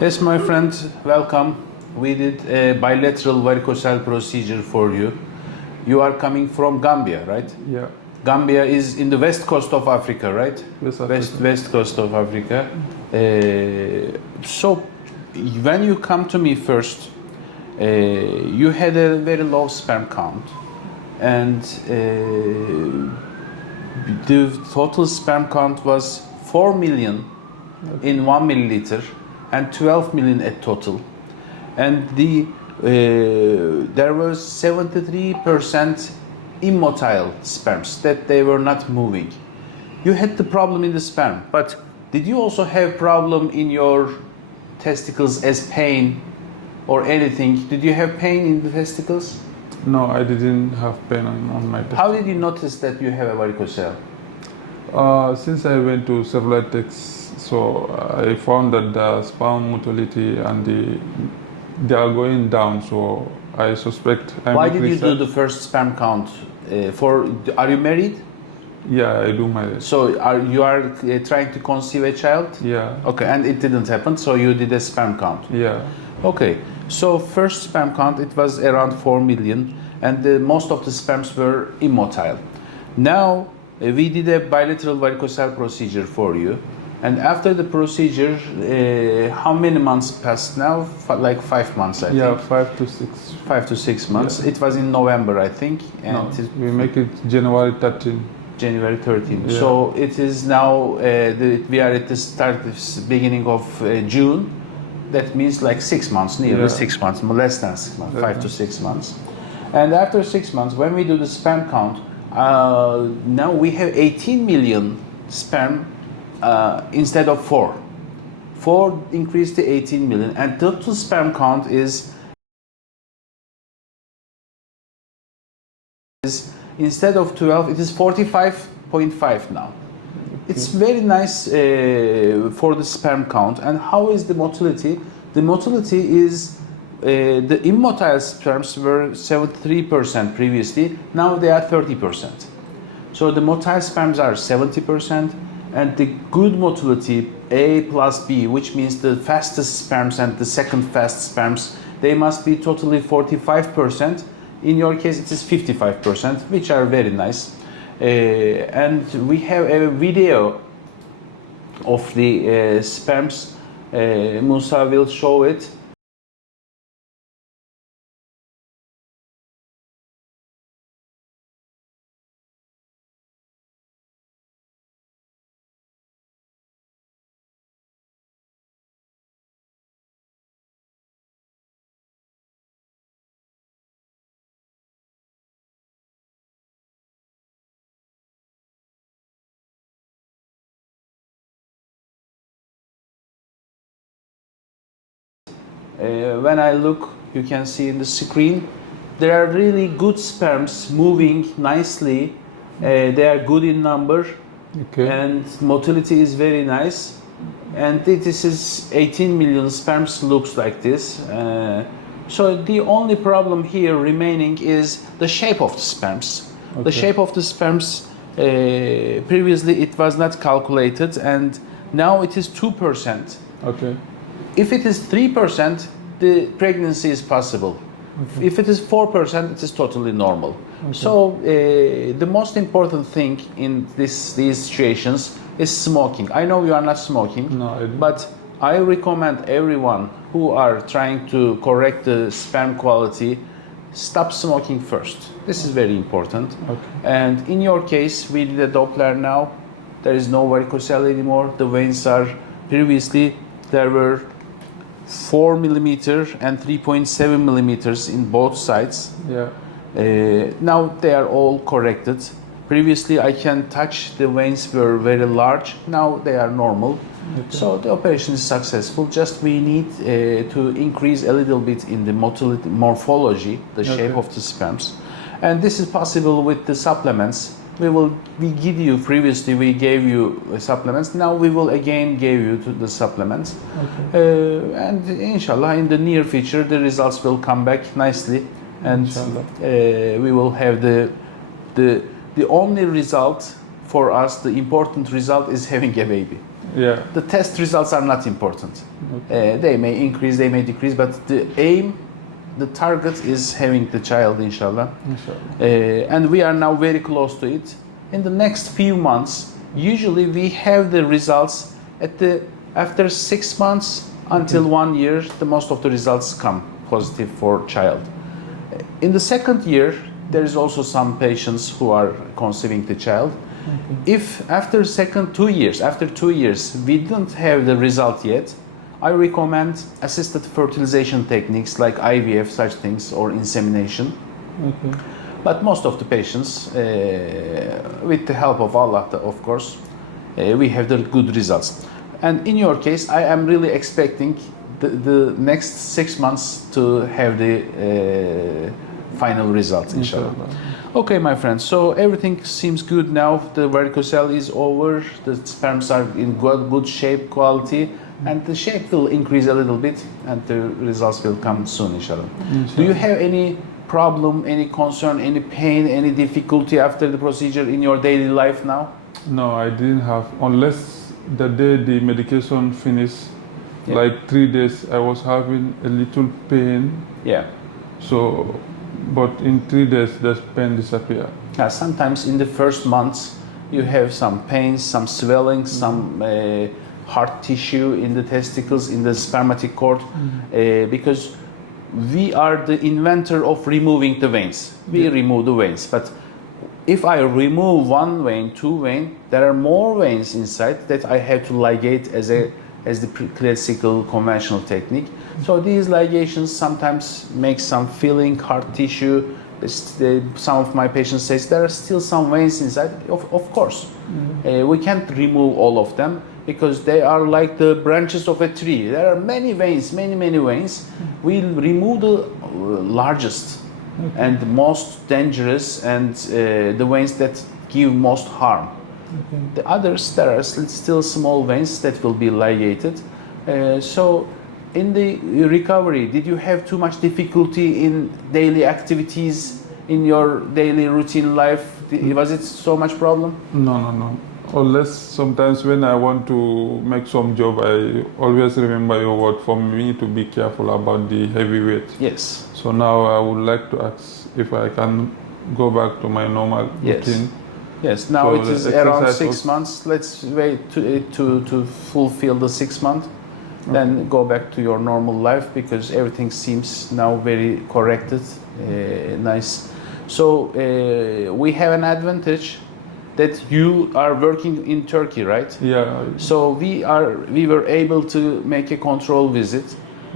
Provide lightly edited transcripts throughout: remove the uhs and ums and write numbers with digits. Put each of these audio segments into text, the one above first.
Yes, my friend, welcome. We did a bilateral varicocele procedure for you. You are coming from Gambia, right? Yeah. Gambia is in the west coast of Africa, right? West coast of Africa. So, when you come to me first, you had a very low sperm count, and the total sperm count was 4 million in 1 milliliter and 12 million at total, and there was 73% immotile sperms, that they were not moving. You had the problem in the sperm, but did you also have problem in your testicles as pain or anything? Did you have pain in the testicles? No, I didn't have pain on my testicles. How did you notice that you have a varicocele? Since I went to several texts, so I found that the sperm motility and they are going down. So I suspect. Why did you do the first sperm count? Are you married? Yeah, I do married. So you are trying to conceive a child? Yeah. Okay, and it didn't happen, so you did a sperm count? Yeah. Okay, so first sperm count, it was around 4 million, and most of the sperms were immotile. Now, we did a bilateral varicocele procedure for you, and after the procedure, how many months passed now? Like 5 months, I think. Yeah, 5 to 6. 5 to 6 months. Yeah. It was in November, I think. And no, we make it January 13. January 13. Yeah. So it is now, we are at the beginning of June. That means like 6 months, nearly 6 months, less than 6 months, 5 to 6 months. And after 6 months, when we do the sperm count, now we have 18 million sperm instead of 4. 4 increased to 18 million, and total sperm count is instead of 12, it is 45.5 now. It's very nice for the sperm count. And how is the motility? The motility is the immotile sperms were 73% previously, now they are 30%. So the motile sperms are 70%, and the good motility, A plus B, which means the fastest sperms and the second fast sperms, they must be totally 45%. In your case, it is 55%, which are very nice. And we have a video of the sperms. Musa will show it. When I look, you can see in the screen, there are really good sperms moving nicely. They are good in number, and motility is very nice. And this is 18 million sperms, looks like this. So the only problem here remaining is the shape of the sperms. Okay. The shape of the sperms, previously it was not calculated, and now it is 2%. Okay. If it is 3%, the pregnancy is possible. Okay. If it is 4%, it is totally normal. Okay. So the most important thing in these situations is smoking. I know you are not smoking, no, but I recommend everyone who are trying to correct the sperm quality, stop smoking first. This is very important. Okay. And in your case, we did a Doppler now. There is no varicocele anymore. The veins are, previously there were 4 millimeter and 3.7 millimeters in both sides. Yeah. Now they are all corrected. Previously I can touch, the veins were very large. Now they are normal. Okay. So the operation is successful. Just we need to increase a little bit in the morphology, the shape of the sperms. And this is possible with the supplements. We give you, previously we gave you supplements, now we will again give you the supplements. Okay. And inshallah in the near future the results will come back nicely, and we will have the only result for us, the important result is having a baby. Yeah. The test results are not important. Okay. They may increase, they may decrease, but the aim, the target is having the child, inshallah. Inshallah. And we are now very close to it. In the next few months, usually we have the results after 6 months until 1 year. The most of the results come positive for child. In the second year, there is also some patients who are conceiving the child. Okay. If after 2 years, we don't have the result yet, I recommend assisted fertilization techniques like IVF, such things, or insemination. Okay. But most of the patients, with the help of Allah, of course, we have the good results. And in your case, I am really expecting the next 6 months to have the final results, inshallah. Okay, my friends, so everything seems good now. The varicocele is over, the sperms are in good shape, quality, and the shape will increase a little bit, and the results will come soon, inshallah. Do you have any problem, any concern, any pain, any difficulty after the procedure in your daily life now? No, I didn't have, unless the day the medication finished, Yeah. like 3 days, I was having a little pain. Yeah. So, but in 3 days, the pain disappeared. Sometimes in the first months, you have some pains, some swelling, some hard tissue in the testicles, in the spermatic cord, because we are the inventor of removing the veins. We remove the veins, but if I remove 1 vein, 2 veins, there are more veins inside that I have to ligate as the classical conventional technique. So these ligations sometimes make some filling, hard tissue. Some of my patients say there are still some veins inside. Of course, we can't remove all of them because they are like the branches of a tree. There are many veins, many veins. We'll remove the largest and most dangerous and the veins that give most harm. The others, there are still small veins that will be ligated. So in the recovery, did you have too much difficulty in daily activities, in your daily routine life? Was it so much problem? No. Unless sometimes when I want to make some job, I always remember your word for me to be careful about the heavy weight. Yes. So now I would like to ask if I can go back to my normal routine. Yes, now So it is the around exercise 6 months. Let's wait to fulfill the 6 month, then go back to your normal life because everything seems now very corrected, nice. So we have an advantage that you are working in Turkey, right? Yeah. So we were able to make a control visit.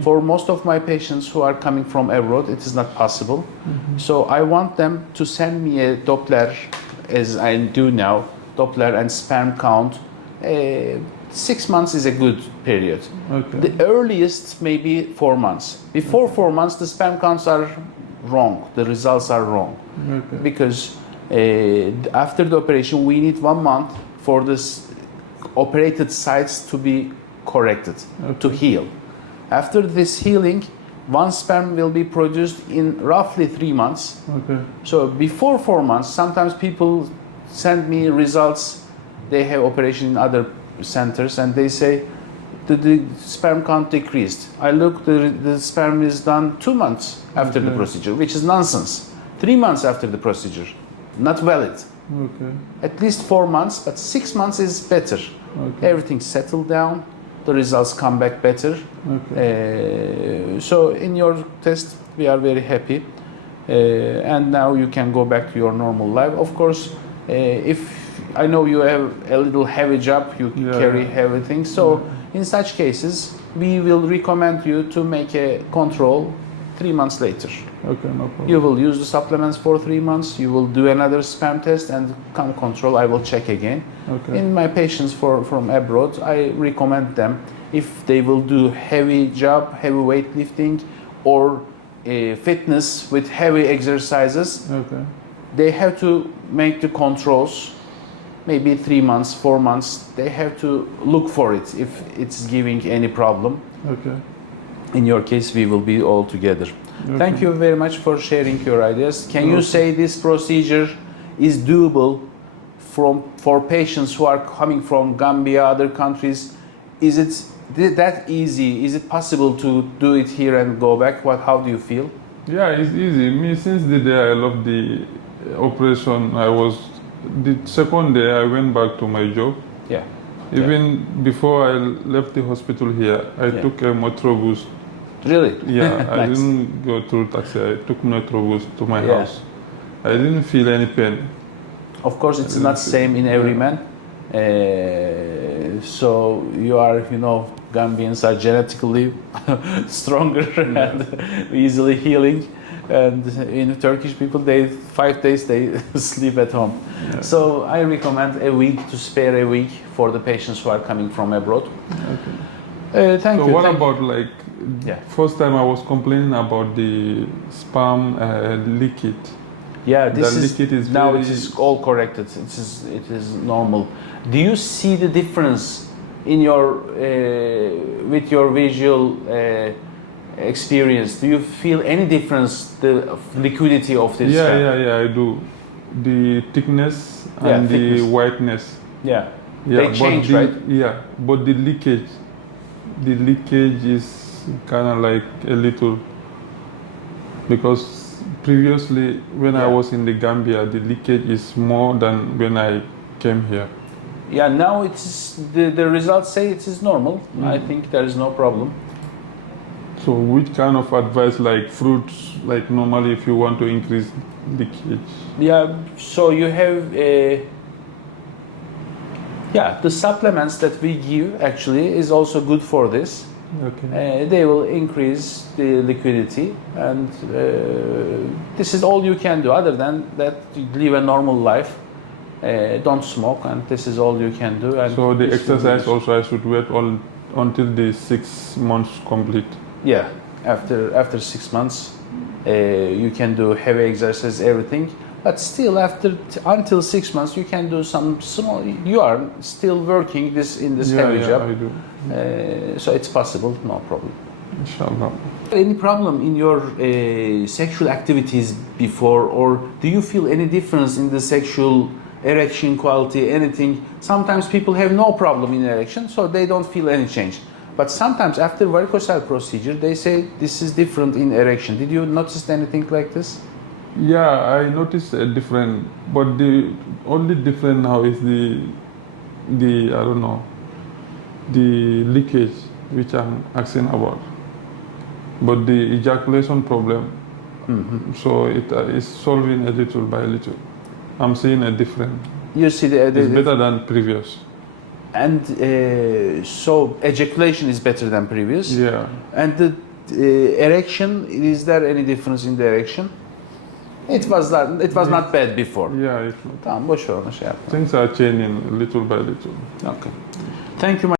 For most of my patients who are coming from abroad, it is not possible. So I want them to send me a Doppler, as I do now, Doppler and sperm count. 6 months is a good period. Okay. The earliest maybe 4 months. Before 4 months, the sperm counts are wrong. The results are wrong. Okay. Because after the operation, we need 1 month for this operated sites to be corrected, to heal. After this healing, 1 sperm will be produced in roughly 3 months. Okay. So before 4 months, sometimes people send me results. They have operation in other centers and they say the sperm count decreased. I look, the sperm is done 2 months after the procedure, which is nonsense. 3 months after the procedure, not valid. Okay. At least 4 months, but 6 months is better. Okay. Everything settled down, the results come back better. Okay. So in your test, we are very happy. And now you can go back to your normal life. Of course, if I know you have a little heavy job, you carry heavy things. So in such cases, we will recommend you to make a control 3 months later. Okay, no problem. You will use the supplements for 3 months. You will do another sperm test and come control. I will check again. Okay. In my patients from abroad, I recommend them if they will do heavy job, heavy weightlifting, or fitness with heavy exercises. Okay. They have to make the controls. Maybe 3 months, 4 months. They have to look for it if it's giving any problem. Okay. In your case, we will be all together. Okay. Thank you very much for sharing your ideas. Can you say this procedure is doable for patients who are coming from Gambia, other countries, is it that easy? Is it possible to do it here and go back? How do you feel? Yeah, it's easy. Me, since the day I love the operation, the second day I went back to my job. Yeah. Even before I left the hospital here, I took a Metrobus. Really? Yeah, Nice. I didn't go through taxi. I took Metrobus to my house. I didn't feel any pain. Of course, it's not same in every man. So you are, Gambians are genetically stronger and easily healing. And in Turkish people, 5 days they sleep at home. Yeah. So I recommend a week to spare a week for the patients who are coming from abroad. Okay. Thank you. So what about first time I was complaining about the sperm leakage. Yeah, this leakage is now it is all corrected. It is normal. Do you see the difference in your with your visual experience? Do you feel any difference the liquidity of this? Yeah, I do. The thickness and the whiteness. Yeah, they change, right? Yeah, but the leakage is kind of like a little, because previously when I was in the Gambia, the leakage is more than when I came here. Yeah, now it's the results say it is normal. I think there is no problem. So which kind of advice, like fruits, like normally if you want to increase leakage? Yeah, so you have the supplements that we give actually is also good for this. Okay. They will increase the liquidity, and this is all you can do. Other than that, you live a normal life. Don't smoke, and this is all you can do. And so the exercise also I should wait until the 6 months complete. Yeah, after 6 months, you can do heavy exercise, everything. But still, until 6 months, you can do some small. You are still working in this heavy job. I do. So it's possible, no problem. Inshallah. Any problem in your sexual activities before, or do you feel any difference in the sexual erection quality, anything? Sometimes people have no problem in erection, so they don't feel any change. But sometimes after varicocele procedure, they say this is different in erection. Did you notice anything like this? Yeah, I noticed a different, but the only different now is the I don't know, the leakage which I'm asking about. But the ejaculation problem, so it is solving a little by little. I'm seeing a different. You see it's better than previous. And so ejaculation is better than previous. Yeah. And the erection, is there any difference in the erection? It was not bad before. Yeah. Tamam, boş ver onu şey yapma. Things are changing little by little. Okay. Thank you.